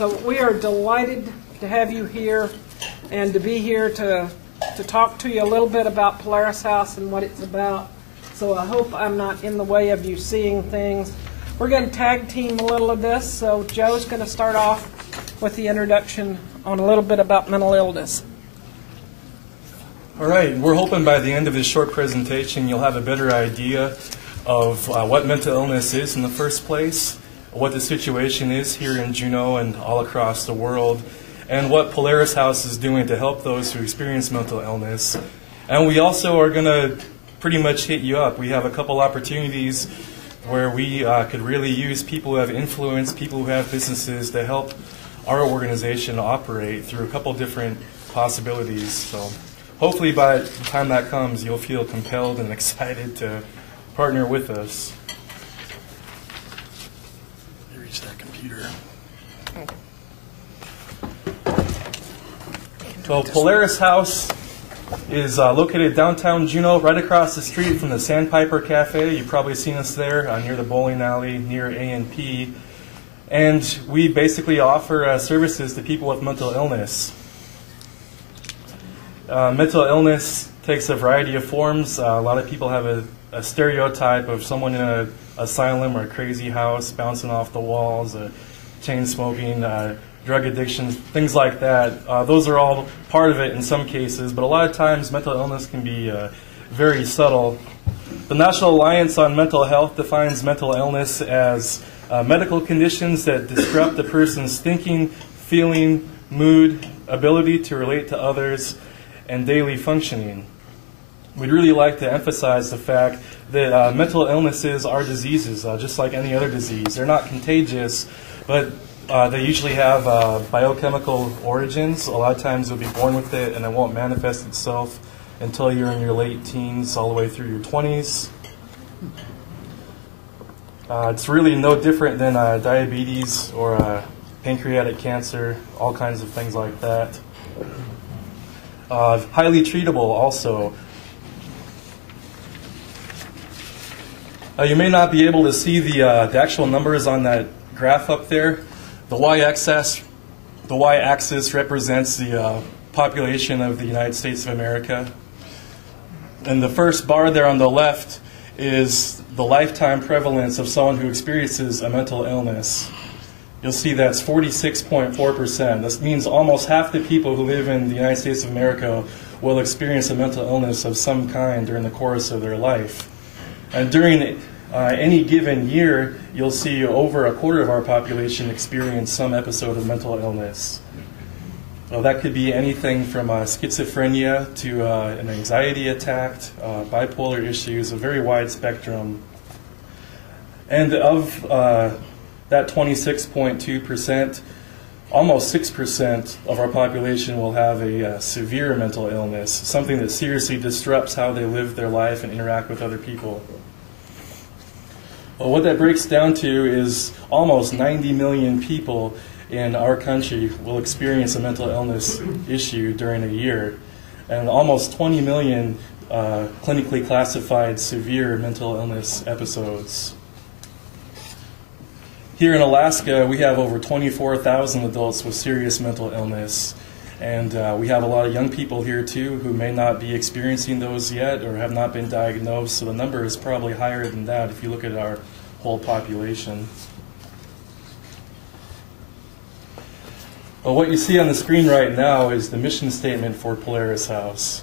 So we are delighted to have you here and to be here to talk to you a little bit about Polaris House and what it's about. So I hope I'm not in the way of you seeing things. We're going to tag team a little of this. So Joe's going to start off with the introduction on a little bit about mental illness. All right, we're hoping by the end of this short presentation you'll have a better idea of what mental illness is in the first place, what the situation is here in Juneau and all across the world, and what Polaris House is doing to help those who experience mental illness. And we also are going to pretty much hit you up. We have a couple opportunities where we could really use people who have influence, people who have businesses to help our organization operate through a couple different possibilities. So hopefully by the time that comes, you'll feel compelled and excited to partner with us. Let me reach that computer. So Polaris House is located downtown Juneau, right across the street from the Sandpiper Cafe. You've probably seen us there near the bowling alley, near A&P. And we basically offer services to people with mental illness. Mental illness takes a variety of forms. A lot of people have a stereotype of someone in an asylum or a crazy house, bouncing off the walls, chain smoking, drug addiction, things like that. Those are all part of it in some cases, but a lot of times mental illness can be very subtle. The National Alliance on Mental Health defines mental illness as medical conditions that disrupt a person's thinking, feeling, mood, ability to relate to others, and daily functioning. We'd really like to emphasize the fact that mental illnesses are diseases, just like any other disease. They're not contagious, but they usually have biochemical origins. A lot of times you'll be born with it and it won't manifest itself until you're in your late teens all the way through your 20s. It's really no different than diabetes or pancreatic cancer, all kinds of things like that. Highly treatable also. You may not be able to see the actual numbers on that graph up there. The y-axis represents the population of the United States of America. And the first bar there on the left is the lifetime prevalence of someone who experiences a mental illness. You'll see that's 46.4%. This means almost half the people who live in the United States of America will experience a mental illness of some kind during the course of their life. And during any given year, you'll see over a quarter of our population experience some episode of mental illness. Well, that could be anything from schizophrenia to an anxiety attack, bipolar issues, a very wide spectrum. And of that 26.2%, almost 6% of our population will have a severe mental illness, something that seriously disrupts how they live their life and interact with other people. Well, what that breaks down to is almost 90 million people in our country will experience a mental illness issue during a year, and almost 20 million clinically classified severe mental illness episodes. Here in Alaska, we have over 24,000 adults with serious mental illness, and we have a lot of young people here too who may not be experiencing those yet or have not been diagnosed, so the number is probably higher than that if you look at our whole population. Well, what you see on the screen right now is the mission statement for Polaris House.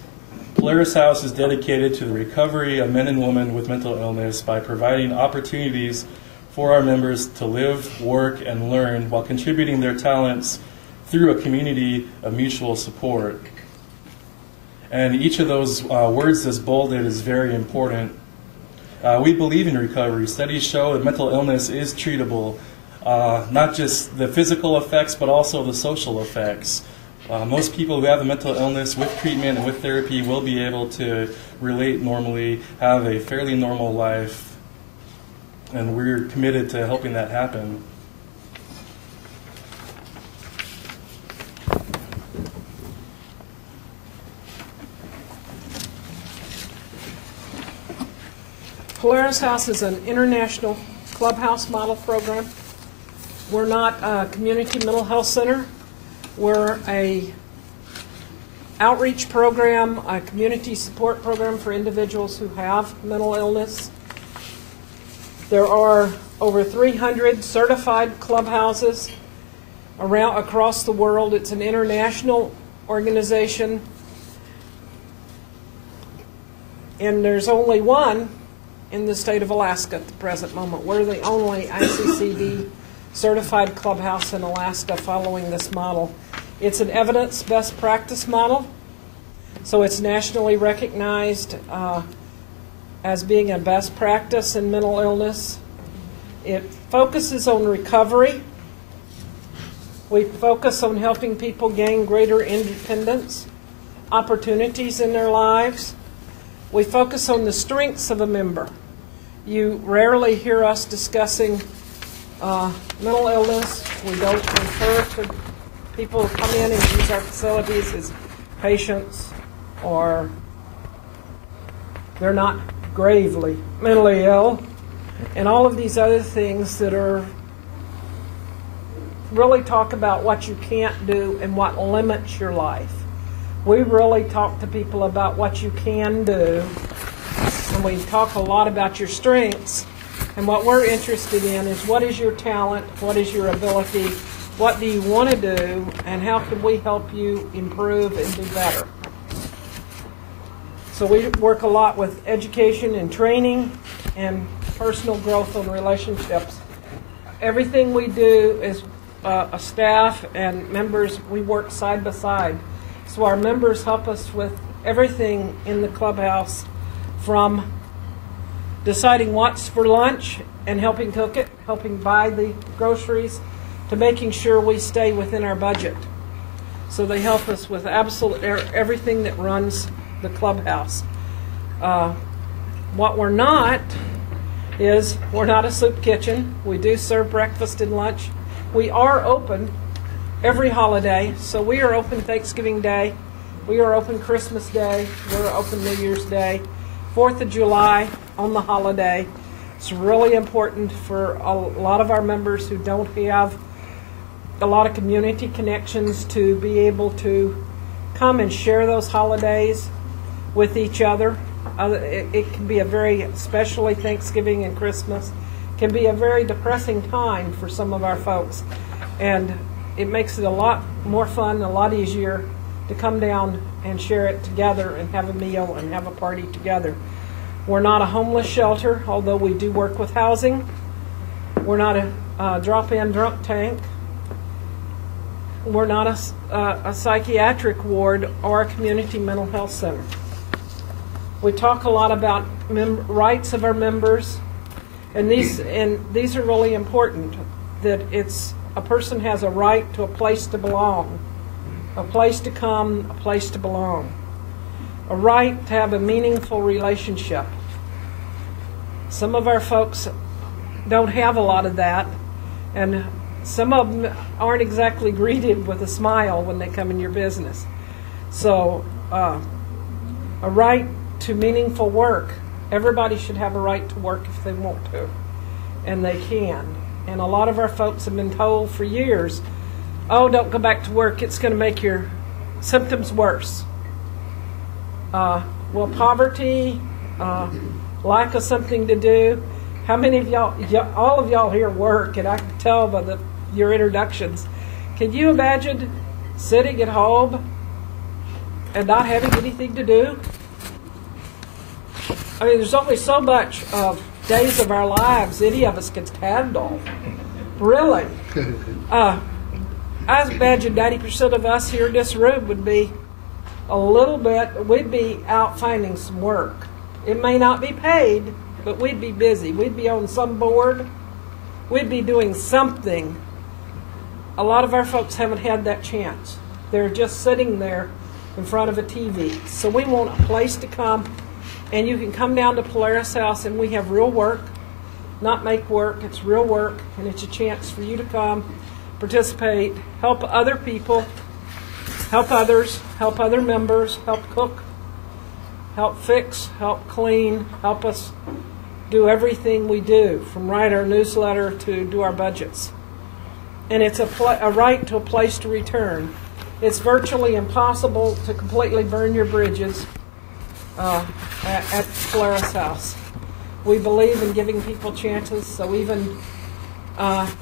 Polaris House is dedicated to the recovery of men and women with mental illness by providing opportunities for our members to live, work, and learn while contributing their talents through a community of mutual support. And each of those words that's bolded is very important. We believe in recovery. Studies show that mental illness is treatable, not just the physical effects, but also the social effects. Most people who have a mental illness with treatment and with therapy will be able to relate normally, have a fairly normal life, and we're committed to helping that happen. Polaris House is an international clubhouse model program. We're not a community mental health center. We're a outreach program, a community support program for individuals who have mental illness. There are over 300 certified clubhouses across the world. It's an international organization, and there's only one in the state of Alaska at the present moment. We're the only ICCD certified clubhouse in Alaska following this model. It's an evidence best practice model, so it's nationally recognized as being a best practice in mental illness. It focuses on recovery. We focus on helping people gain greater independence, opportunities in their lives. We focus on the strengths of a member. You rarely hear us discussing mental illness. We don't refer to people who come in and use our facilities as patients, or they're not gravely mentally ill, and all of these other things that are really talk about what you can't do and what limits your life. We really talk to people about what you can do, and we talk a lot about your strengths. And what we're interested in is, what is your talent, what is your ability, what do you want to do, and how can we help you improve and do better. So we work a lot with education and training and personal growth and relationships. Everything we do is a staff and members, we work side by side. So our members help us with everything in the clubhouse, from deciding what's for lunch and helping cook it, helping buy the groceries, to making sure we stay within our budget. So they help us with absolutely everything that runs the clubhouse. What we're not is, we're not a soup kitchen. We do serve breakfast and lunch. We are open every holiday. So we are open Thanksgiving Day. We are open Christmas Day. We're open New Year's Day. 4th of July on the holiday. It's really important for a lot of our members who don't have a lot of community connections to be able to come and share those holidays with each other. It can be a very, especially Thanksgiving and Christmas, can be a very depressing time for some of our folks. And it makes it a lot more fun, a lot easier to come down and share it together and have a meal and have a party together. We're not a homeless shelter, although we do work with housing. We're not a drop-in drunk tank. We're not a psychiatric ward or a community mental health center. We talk a lot about rights of our members, and these are really important. That it's a person has a right to a place to belong, a place to come, a place to belong, a right to have a meaningful relationship. Some of our folks don't have a lot of that, and some of them aren't exactly greeted with a smile when they come in your business. So a right to meaningful work. Everybody should have a right to work if they want to, and they can. And a lot of our folks have been told for years, oh, don't go back to work, it's going to make your symptoms worse. Well, poverty, lack of something to do. How many of y'all, all of y'all here work, and I can tell by your introductions. Can you imagine sitting at home and not having anything to do? I mean, there's only so much of days of our lives any of us can handle. Really. I imagine 90% of us here in this room would be we'd be out finding some work. It may not be paid, but we'd be busy. We'd be on some board. We'd be doing something. A lot of our folks haven't had that chance. They're just sitting there in front of a TV. So we want a place to come, and you can come down to Polaris House, and we have real work, not make work. It's real work, and it's a chance for you to come, participate, help other people, help others, help other members, help cook, help fix, help clean, help us do everything we do, from write our newsletter to do our budgets. and it's a right to a place to return. It's virtually impossible to completely burn your bridges at Polaris House. We believe in giving people chances, so even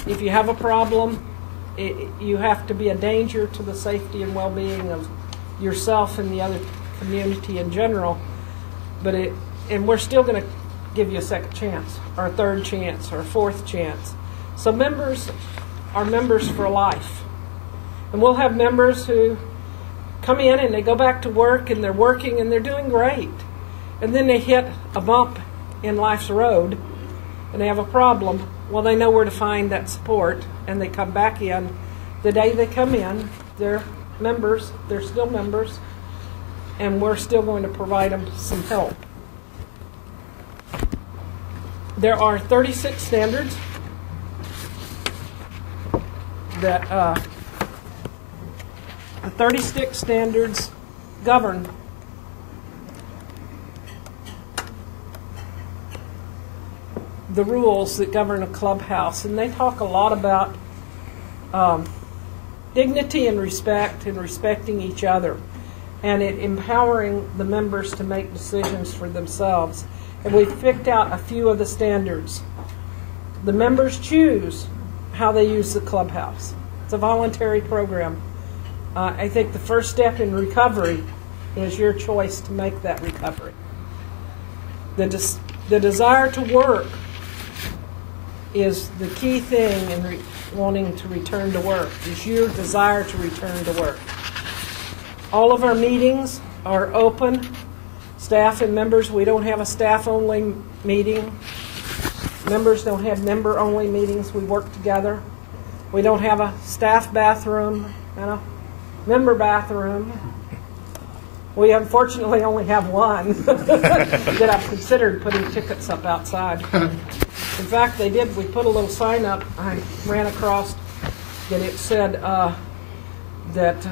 if you have a problem, you have to be a danger to the safety and well-being of yourself and the other community in general. And we're still going to give you a second chance, or a third chance, or a fourth chance. So members are members for life. And we'll have members who come in and they go back to work and they're working and they're doing great. And then they hit a bump in life's road and they have a problem. Well, they know where to find that support, and they come back in. The day they come in, they're members, they're still members, and we're still going to provide them some help. There are 36 standards that the 36 standards govern the rules that govern a clubhouse, and they talk a lot about dignity and respect and respecting each other, and it empowering the members to make decisions for themselves. And we've picked out a few of the standards. The members choose how they use the clubhouse. It's a voluntary program. I think the first step in recovery is your choice to make that recovery. The desire to work is the key thing in wanting to return to work, is your desire to return to work. All of our meetings are open. Staff and members, we don't have a staff-only meeting. Members don't have member-only meetings. We work together. We don't have a staff bathroom and a member bathroom. We unfortunately only have one that I've considered putting tickets up outside. In fact, they did. We put a little sign up. I ran across that it said that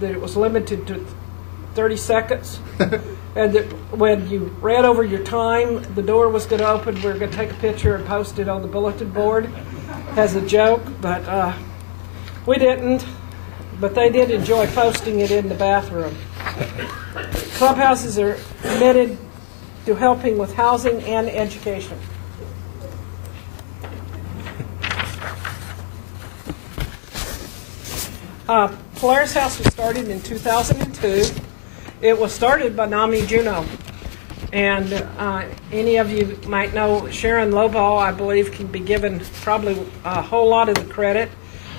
that it was limited to 30 seconds, and that when you ran over your time, the door was going to open. We were going to take a picture and post it on the bulletin board as a joke, but we didn't. But they did enjoy posting it in the bathroom. Clubhouses are committed to helping with housing and education. Polaris House was started in 2002. It was started by NAMI Juneau. And any of you might know Sharon Loball, I believe, can be given probably a whole lot of the credit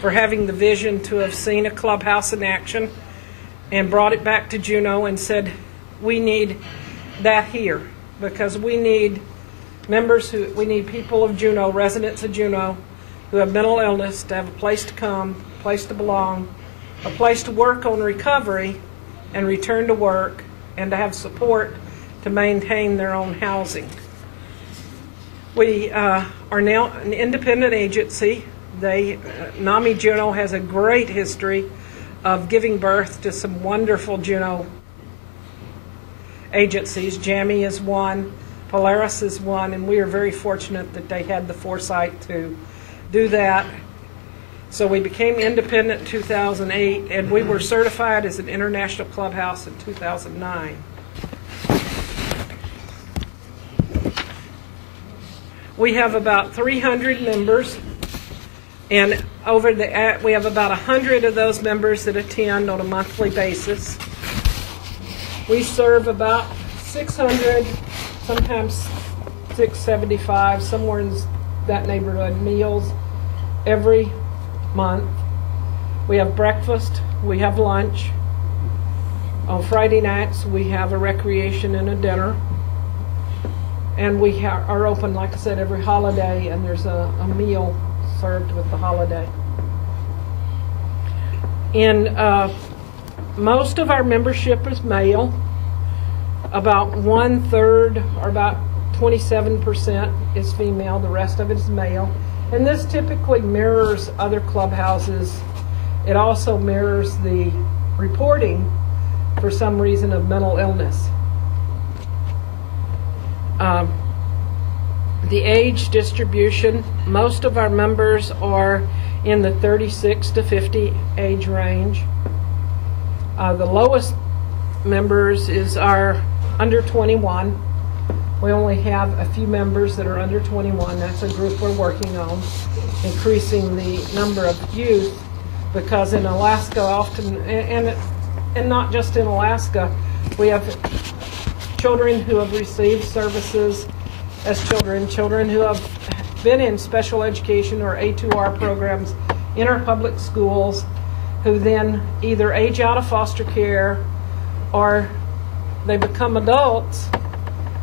for having the vision to have seen a clubhouse in action and brought it back to Juneau and said, we need that here, because we need we need people of Juneau, residents of Juneau, who have mental illness, to have a place to come, a place to belong, a place to work on recovery and return to work, and to have support to maintain their own housing. We are now an independent agency. NAMI Juneau has a great history of giving birth to some wonderful Juneau agencies. JAMI is one, Polaris is one, and we are very fortunate that they had the foresight to do that. So we became independent in 2008, and we were certified as an international clubhouse in 2009. We have about 300 members, and we have about 100 of those members that attend on a monthly basis. We serve about 600, sometimes 675, somewhere in that neighborhood, meals every month. We have breakfast, we have lunch. On Friday nights, we have a recreation and a dinner. And we are open, like I said, every holiday, and there's a meal served with the holiday. Most of our membership is male. About 1/3, or about 27%, is female. The rest of it is male. And this typically mirrors other clubhouses. It also mirrors the reporting, for some reason, of mental illness. The age distribution, most of our members are in the 36 to 50 age range. The lowest members is our under 21. We only have a few members that are under 21. That's a group we're working on, increasing the number of youth, because in Alaska often, and not just in Alaska, we have children who have received services as children who have been in special education or A2R programs in our public schools, who then either age out of foster care or they become adults,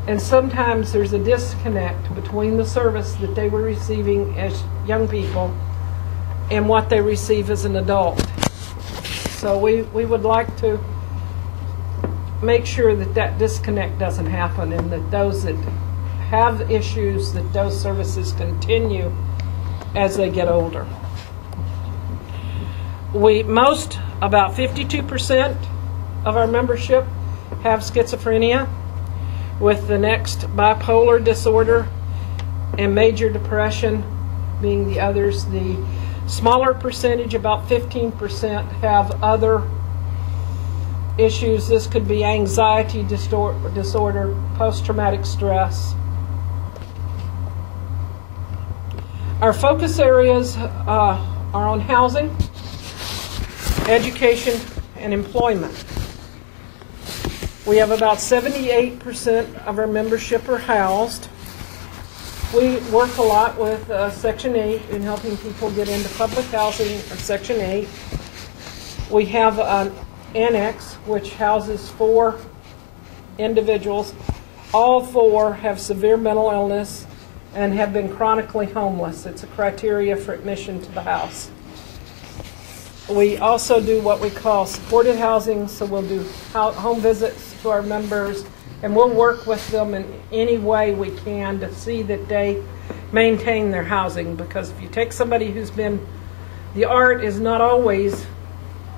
and sometimes there's a disconnect between the service that they were receiving as young people and what they receive as an adult. So we would like to make sure that that disconnect doesn't happen, and that those that have issues, that those services continue as they get older. About 52% of our membership have schizophrenia, with the next bipolar disorder and major depression being the others. The smaller percentage, about 15%, have other issues. This could be anxiety disorder, post-traumatic stress. Our focus areas are on housing, education, and employment. We have about 78% of our membership are housed. We work a lot with Section 8 in helping people get into public housing or Section 8. We have an annex which houses 4 individuals. All 4 have severe mental illness and have been chronically homeless. It's a criteria for admission to the house. We also do what we call supported housing, so we'll do home visits to our members, and we'll work with them in any way we can to see that they maintain their housing, because if you take somebody who's been, the art is not always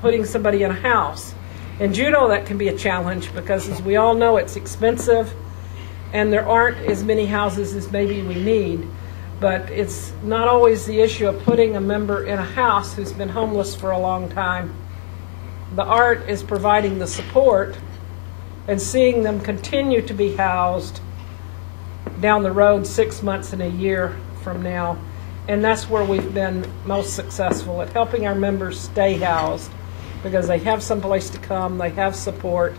putting somebody in a house. In Juneau, that can be a challenge because, as we all know, it's expensive and there aren't as many houses as maybe we need. But it's not always the issue of putting a member in a house who's been homeless for a long time. The art is providing the support and seeing them continue to be housed down the road 6 months and a year from now. And that's where we've been most successful, at helping our members stay housed, because they have someplace to come, they have support,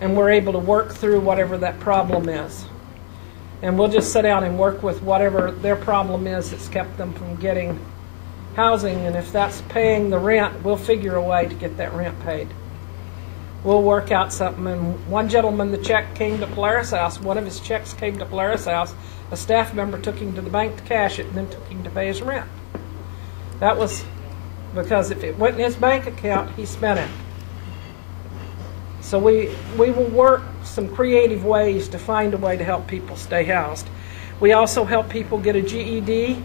and we're able to work through whatever that problem is. And we'll just sit down and work with whatever their problem is that's kept them from getting housing. And if that's paying the rent, we'll figure a way to get that rent paid. We'll work out something. And one gentleman, the check came to Polaris House. One of his checks came to Polaris House. A staff member took him to the bank to cash it and then took him to pay his rent. That was because if it went in his bank account, he spent it. So we will work some creative ways to find a way to help people stay housed. We also help people get a GED.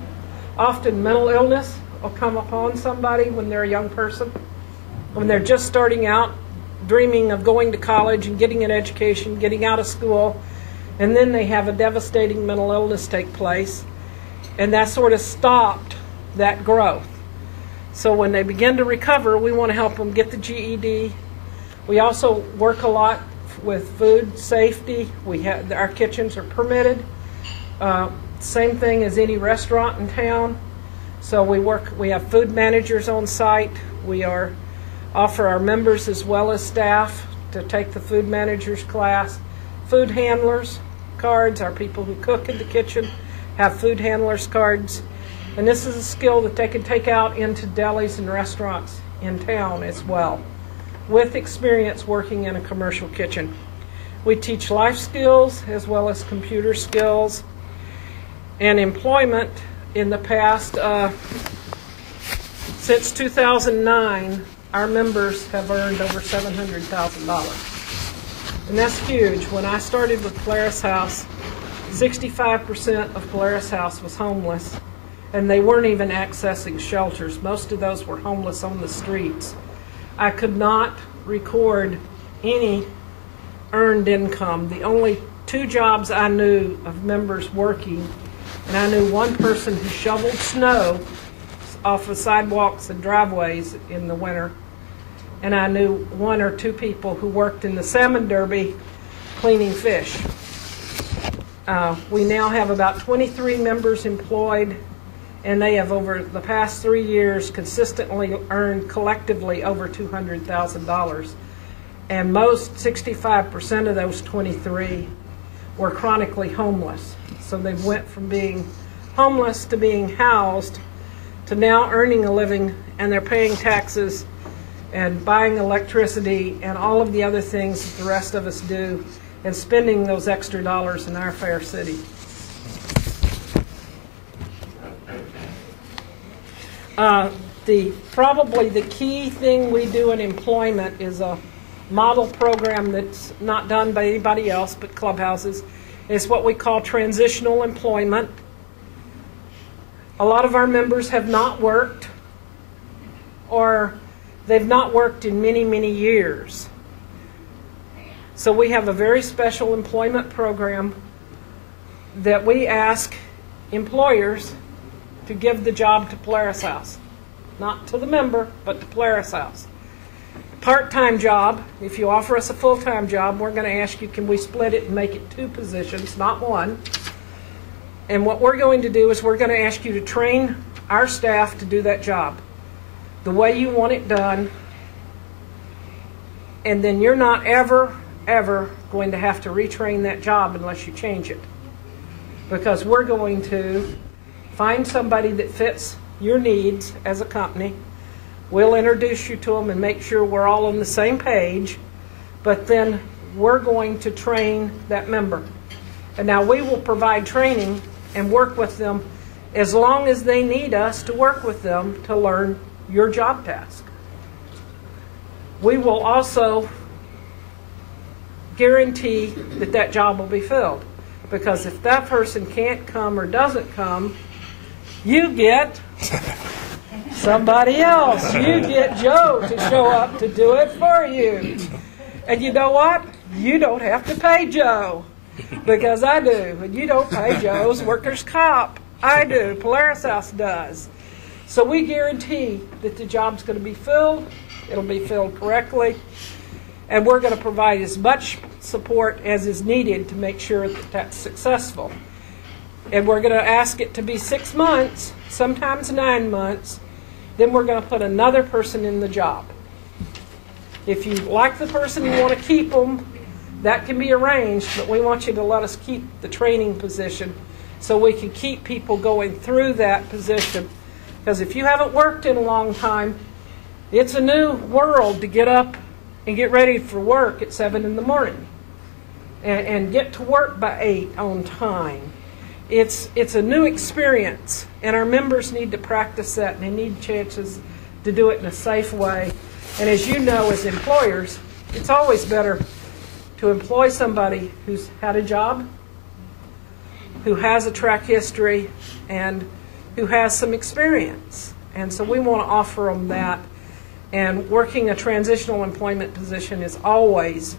Often mental illness will come upon somebody when they're a young person, when they're just starting out, dreaming of going to college and getting an education, getting out of school, and then they have a devastating mental illness take place, and that sort of stopped that growth. So when they begin to recover, we want to help them get the GED. We also work a lot with food safety. Our kitchens are permitted. Same thing as any restaurant in town. So we have food managers on site. We offer our members as well as staff to take the food managers class. Food handlers cards are people who cook in the kitchen, have food handlers cards. And this is a skill that they can take out into delis and restaurants in town as well, with experience working in a commercial kitchen. We teach life skills as well as computer skills and employment. In the past, since 2009, our members have earned over $700,000. And that's huge. When I started with Polaris House, 65% of Polaris House was homeless, and they weren't even accessing shelters. Most of those were homeless on the streets. I could not record any earned income. The only 2 jobs I knew of members working And I knew one person who shoveled snow off of sidewalks and driveways in the winter. And I knew one or two people who worked in the salmon derby cleaning fish. We now have about 23 members employed, and they have over the past 3 years consistently earned collectively over $200,000. And most, 65% of those 23, were chronically homeless. So they went from being homeless to being housed to now earning a living, and they're paying taxes and buying electricity and all of the other things that the rest of us do, and spending those extra dollars in our fair city. Probably the key thing we do in employment is a model program that's not done by anybody else but clubhouses. It's what we call transitional employment. A lot of our members have not worked, or they've not worked in many, many years. So we have a very special employment program that we ask employers to give the job to Polaris House. Not to the member, but to Polaris House. Part-time job, if you offer us a full-time job, we're going to ask you, can we split it and make it 2 positions, not 1? And what we're going to do is we're going to ask you to train our staff to do that job the way you want it done, and then you're not ever going to have to retrain that job unless you change it. Because we're going to find somebody that fits your needs as a company. We'll introduce you to them and make sure we're all on the same page, but then we're going to train that member. And now we will provide training and work with them as long as they need us to work with them to learn your job task. We will also guarantee that that job will be filled, because if that person can't come or doesn't come, you get somebody else. You get Joe to show up to do it for you. And you know what? You don't have to pay Joe, because I do. And you don't pay Joe's workers' comp. I do. Polaris House does. So we guarantee that the job's going to be filled. It'll be filled correctly. And we're going to provide as much support as is needed to make sure that that's successful. And we're going to ask it to be 6 months, sometimes 9 months. Then we're going to put another person in the job. If you like the person and want to keep them, that can be arranged, but we want you to let us keep the training position so we can keep people going through that position. Because if you haven't worked in a long time, it's a new world to get up and get ready for work at 7 in the morning and get to work by 8 on time. It's a new experience, and our members need to practice that, and they need chances to do it in a safe way. And as you know, as employers, it's always better to employ somebody who's had a job, who has a track history, and who has some experience. And so we want to offer them that. And working a transitional employment position is always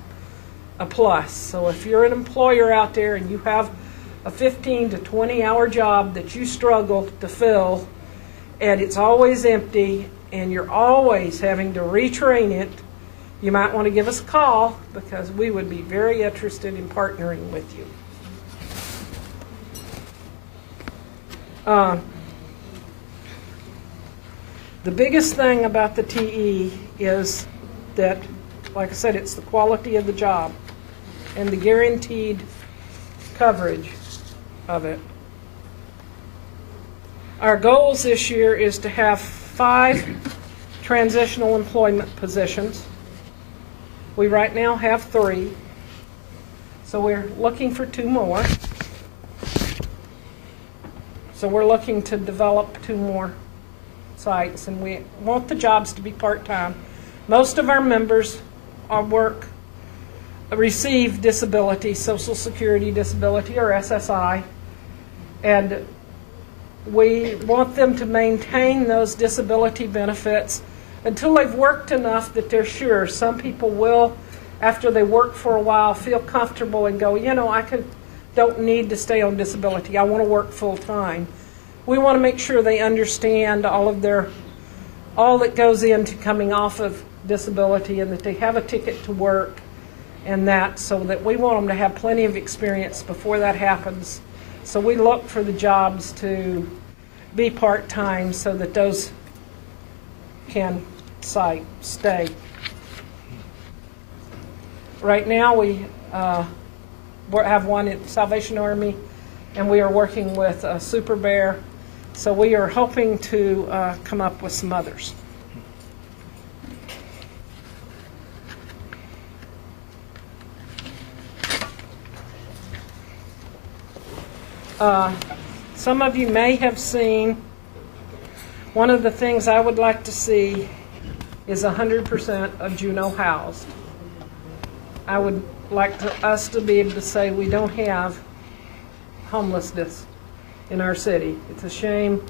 a plus. So if you're an employer out there and you have a 15 to 20 hour job that you struggle to fill, and it's always empty, and you're always having to retrain it, you might want to give us a call, because we would be very interested in partnering with you. The biggest thing about the TE is that, like I said, it's the quality of the job and the guaranteed coverage of it. Our goals this year is to have 5 transitional employment positions. We right now have 3, so we're looking for 2 more. So we're looking to develop 2 more sites, and we want the jobs to be part-time. Most of our members receive disability, Social Security disability, or SSI, and we want them to maintain those disability benefits until they've worked enough that they're sure. Some people will, after they work for a while, feel comfortable and go, you know, I could don't need to stay on disability. I want to work full time. We want to make sure they understand all that goes into coming off of disability, and that they have a ticket to work, and that, so that we want them to have plenty of experience before that happens. So we look for the jobs to be part-time so that those can stay. Right now we have one at Salvation Army, and we are working with Super Bear. So we are hoping to come up with some others. Some of you may have seen, one of the things I would like to see is 100% of Juneau housed. I would like us to be able to say we don't have homelessness in our city. It's a shame.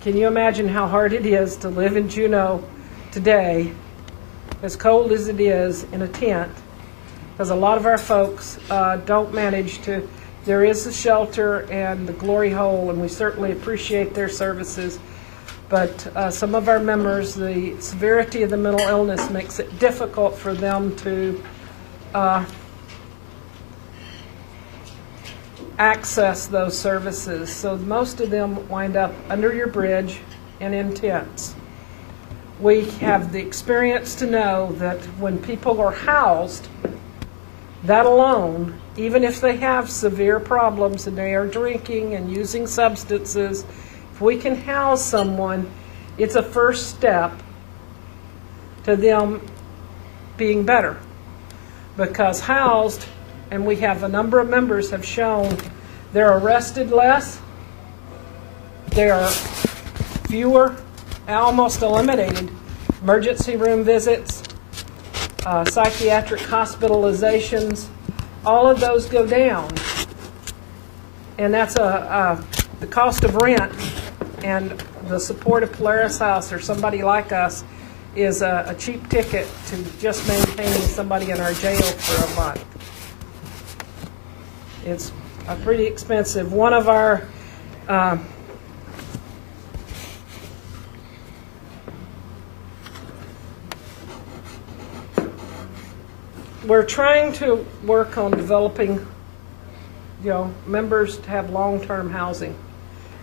Can you imagine how hard it is to live in Juneau today, as cold as it is, in a tent? Because a lot of our folks don't manage to. There is the shelter and the glory hole, and we certainly appreciate their services. But some of our members, the severity of the mental illness makes it difficult for them to access those services. So most of them wind up under your bridge and in tents. We have the experience to know that when people are housed, that alone, even if they have severe problems and they are drinking and using substances, if we can house someone, it's a first step to them being better. Because housed, and we have a number of members have shown, they're arrested less, there are fewer, almost eliminated emergency room visits, psychiatric hospitalizations, all of those go down. And that's the cost of rent, and the support of Polaris House or somebody like us is a cheap ticket to just maintaining somebody in our jail for a month. It's pretty expensive. One of our we're trying to work on developing, members to have long-term housing.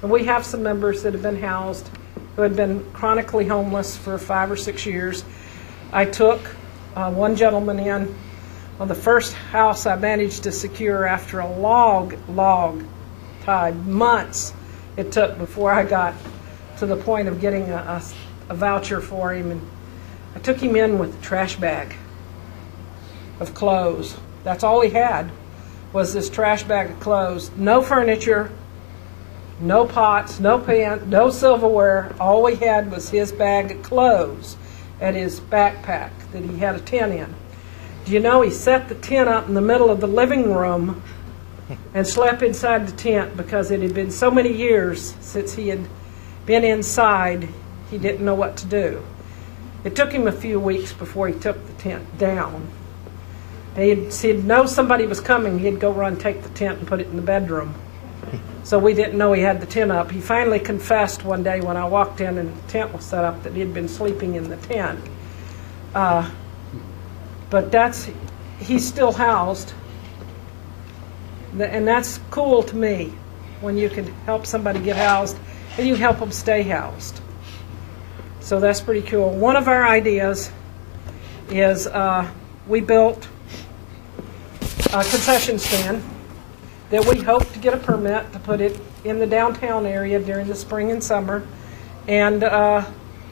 And we have some members that have been housed who had been chronically homeless for 5 or 6 years. I took one gentleman in on the first house I managed to secure after a long time, months it took before I got to the point of getting a voucher for him. And I took him in with a trash bag of clothes. That's all he had, was this trash bag of clothes. No furniture, no pots, no pans, no silverware. All we had was his bag of clothes and his backpack that he had a tent in. Do you know he set the tent up in the middle of the living room and slept inside the tent because it had been so many years since he had been inside, he didn't know what to do. It took him a few weeks before he took the tent down. He'd know somebody was coming, he'd go run, take the tent, and put it in the bedroom. So we didn't know he had the tent up. He finally confessed one day when I walked in and the tent was set up that he'd been sleeping in the tent. But he's still housed. And that's cool to me, when you can help somebody get housed and you help them stay housed. So that's pretty cool. One of our ideas is we built a concession stand that we hope to get a permit to put it in the downtown area during the spring and summer, and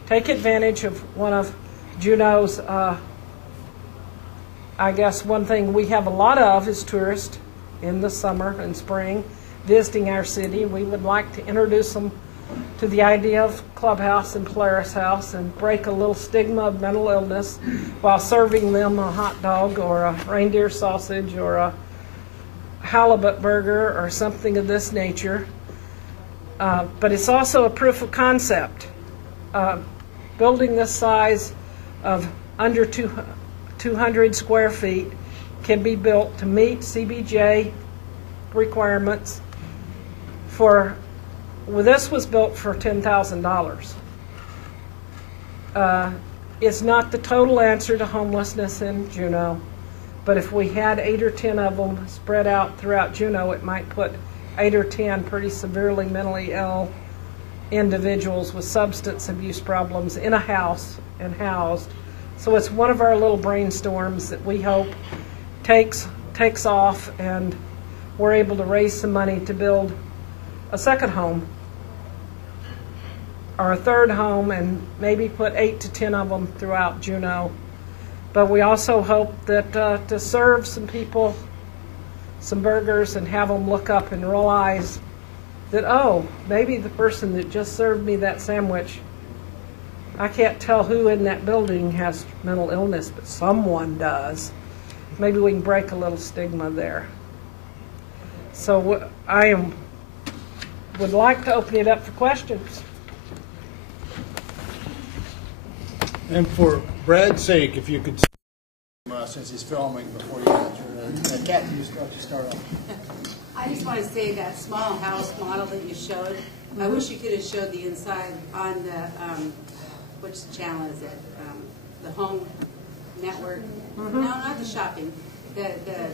take advantage of one of Juneau's, I guess one thing we have a lot of is tourists in the summer and spring visiting our city. We would like to introduce them to the idea of Clubhouse and Polaris House and break a little stigma of mental illness while serving them a hot dog or a reindeer sausage or a halibut burger or something of this nature. But it's also a proof of concept. Building this size of under 200 square feet can be built to meet CBJ requirements for, well, this was built for $10,000. It's not the total answer to homelessness in Juneau, but if we had 8 or 10 of them spread out throughout Juneau, it might put 8 or 10 pretty severely mentally ill individuals with substance abuse problems in a house and housed. So it's one of our little brainstorms that we hope takes off, and we're able to raise some money to build a second home or a third home, and maybe put 8 to 10 of them throughout Juneau. But we also hope that to serve some people some burgers and have them look up and realize that, oh, maybe the person that just served me that sandwich, I can't tell who in that building has mental illness, but someone does. Maybe we can break a little stigma there. So would like to open it up for questions. And for Brad's sake, if you could, since he's filming, before you answer, Kathy, you start off. I just want to say that small house model that you showed, I wish you could have showed the inside on the, which channel is it? The home network? No, not the shopping. The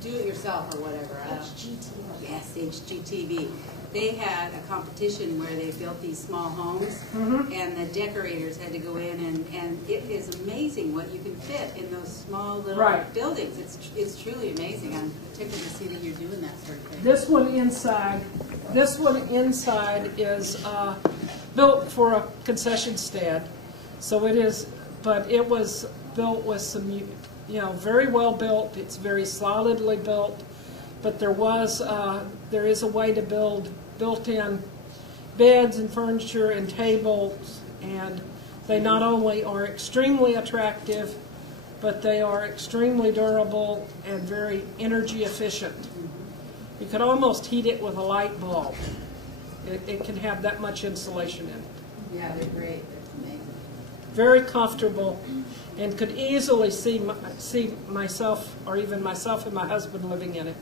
do-it-yourself or whatever. HGTV. Yes, HGTV. They had a competition where they built these small homes, and the decorators had to go in, and it is amazing what you can fit in those small little buildings. It's truly amazing. I'm tickled to see that you're doing that sort of thing. This one inside is built for a concession stand, so it is. But it was built with some, very well built. It's very solidly built, but there is a way to build built-in beds and furniture and tables, and they not only are extremely attractive, but they are extremely durable and very energy efficient. You could almost heat it with a light bulb. It can have that much insulation in it. Yeah, they're great. That's amazing. Very comfortable, and could easily see myself, or even myself and my husband living in it.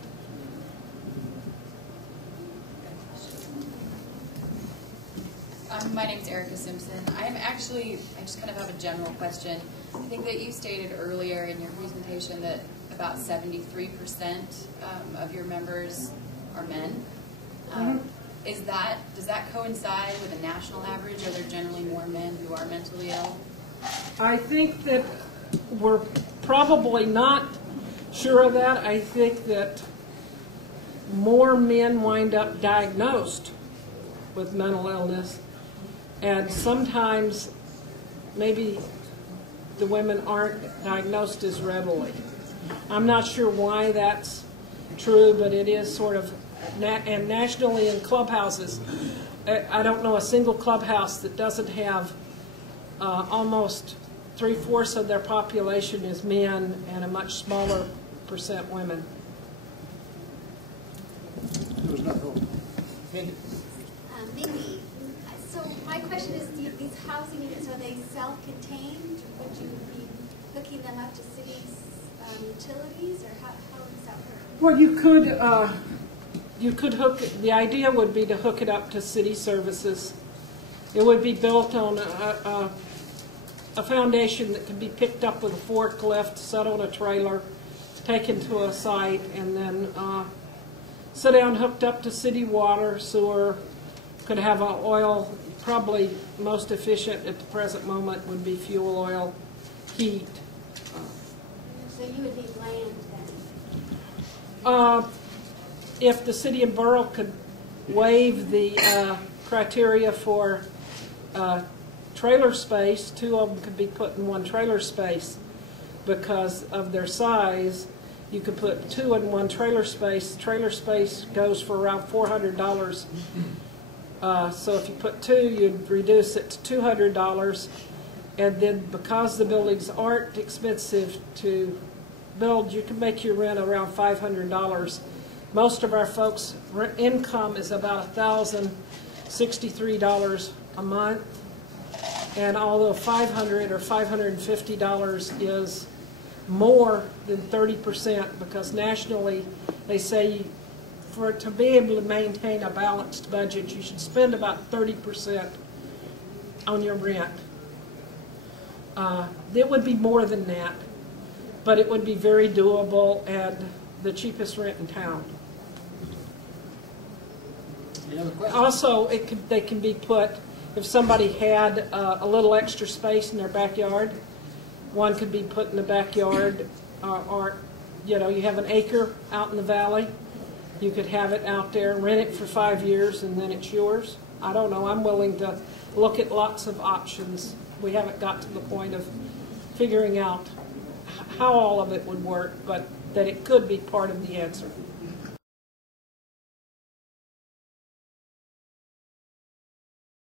My name is Erica Simpson. I just kind of have a general question. I think that you stated earlier in your presentation that about 73% of your members are men. Does that coincide with a national average? Are there generally more men who are mentally ill? I think that we're probably not sure of that. I think that more men wind up diagnosed with mental illness, and sometimes maybe the women aren't diagnosed as readily. I'm not sure why that's true, but it is sort of, and nationally in clubhouses, I don't know a single clubhouse that doesn't have almost 3/4 of their population is men and a much smaller percent women. There was another one. Mindy. Mindy, so my question is, these housing units, are they self-contained? Would you be hooking them up to cities' utilities, or how does that work? Well, you could hook it, the idea would be to hook it up to city services. It would be built on a foundation that could be picked up with a forklift, set on a trailer, taken to a site, and then sit down hooked up to city water, sewer. Could have an oil, probably most efficient at the present moment would be fuel oil, heat. So you would need land then? If the city and borough could waive the criteria for trailer space, 2 of them could be put in one trailer space because of their size. You could put 2 in one trailer space. Trailer space goes for around $400. So if you put 2, you'd reduce it to $200. And then because the buildings aren't expensive to build, you can make your rent around $500. Most of our folks' income is about $1,063 a month. And although $500 or $550 is more than 30%, because nationally they say for to be able to maintain a balanced budget, you should spend about 30% on your rent. It would be more than that, but it would be very doable and the cheapest rent in town. Any other questions? Also, they can be put, if somebody had a little extra space in their backyard, one could be put in the backyard, or you know, you have an acre out in the valley, you could have it out there, rent it for 5 years, and then it's yours. I don't know, I'm willing to look at lots of options. We haven't got to the point of figuring out how all of it would work, but that it could be part of the answer.